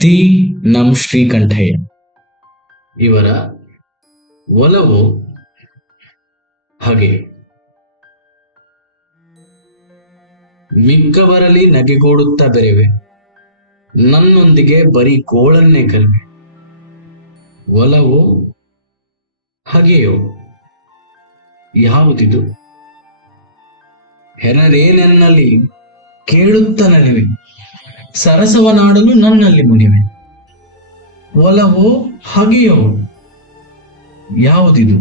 ತಿ ನಂ ಶ್ರೀಕಂಠಯ್ಯ ಇವರ ಒಲವು ಹಾಗೆ. ಮಿಕ್ಕವರಲ್ಲಿ ನಗೆಗೋಡುತ್ತಾ ಬೆರೆವೆ, ನನ್ನೊಂದಿಗೆ ಬರೀ ಗೋಳನ್ನೇ ಕಲ್ವೆ. ಒಲವು ಹಾಗೆಯೋ ಯಾವುದಿದು? ಹೆನರೇನೆನ್ನಲ್ಲಿ ಕೇಳುತ್ತ ನಲಿವೆ, ಸರಸವನಾಡಲು ನನ್ನಲ್ಲಿ ಮುನಿವೆ. ಒಲವು ಹಾಗೆಯೋ ಯಾವುದಿದು?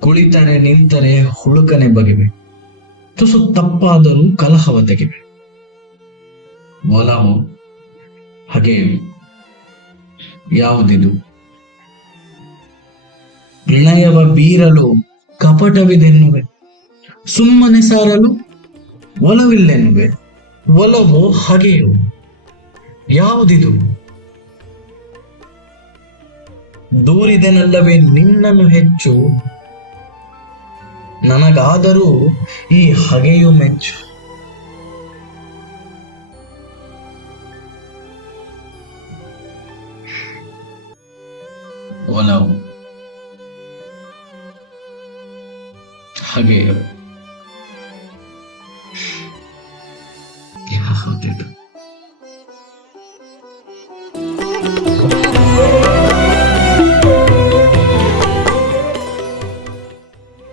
ಕುಳಿತರೆ ನಿಂತರೆ ಹುಡುಕನೆ ಬಗೆವೆ, ತುಸು ತಪ್ಪಾದರೂ ಕಲಹವ ತೆಗೆವೆ. ಒಲವು ಹಾಗೆಯೋ ಯಾವುದಿದು? ಪ್ರಣಯವ ಬೀರಲು ಕಪಟವಿದೆನ್ನುವೆ, ಸುಮ್ಮನೆ ಸಾರಲು ಒಲವಿಲ್ಲೆನ್ನುವೆ. ಒಲವು ಹಾಗೆಯೋ ಯಾವುದಿದು? ದೂರಿದೆನಲ್ಲವೇ ನಿನ್ನನ್ನು ಹೆಚ್ಚು, ನನಗಾದರೂ ಈ ಹಗೆಯು ಮೆಚ್ಚು. ಒಲವು ಹಾಗೆಯೋ ಯಾವುದಿದು?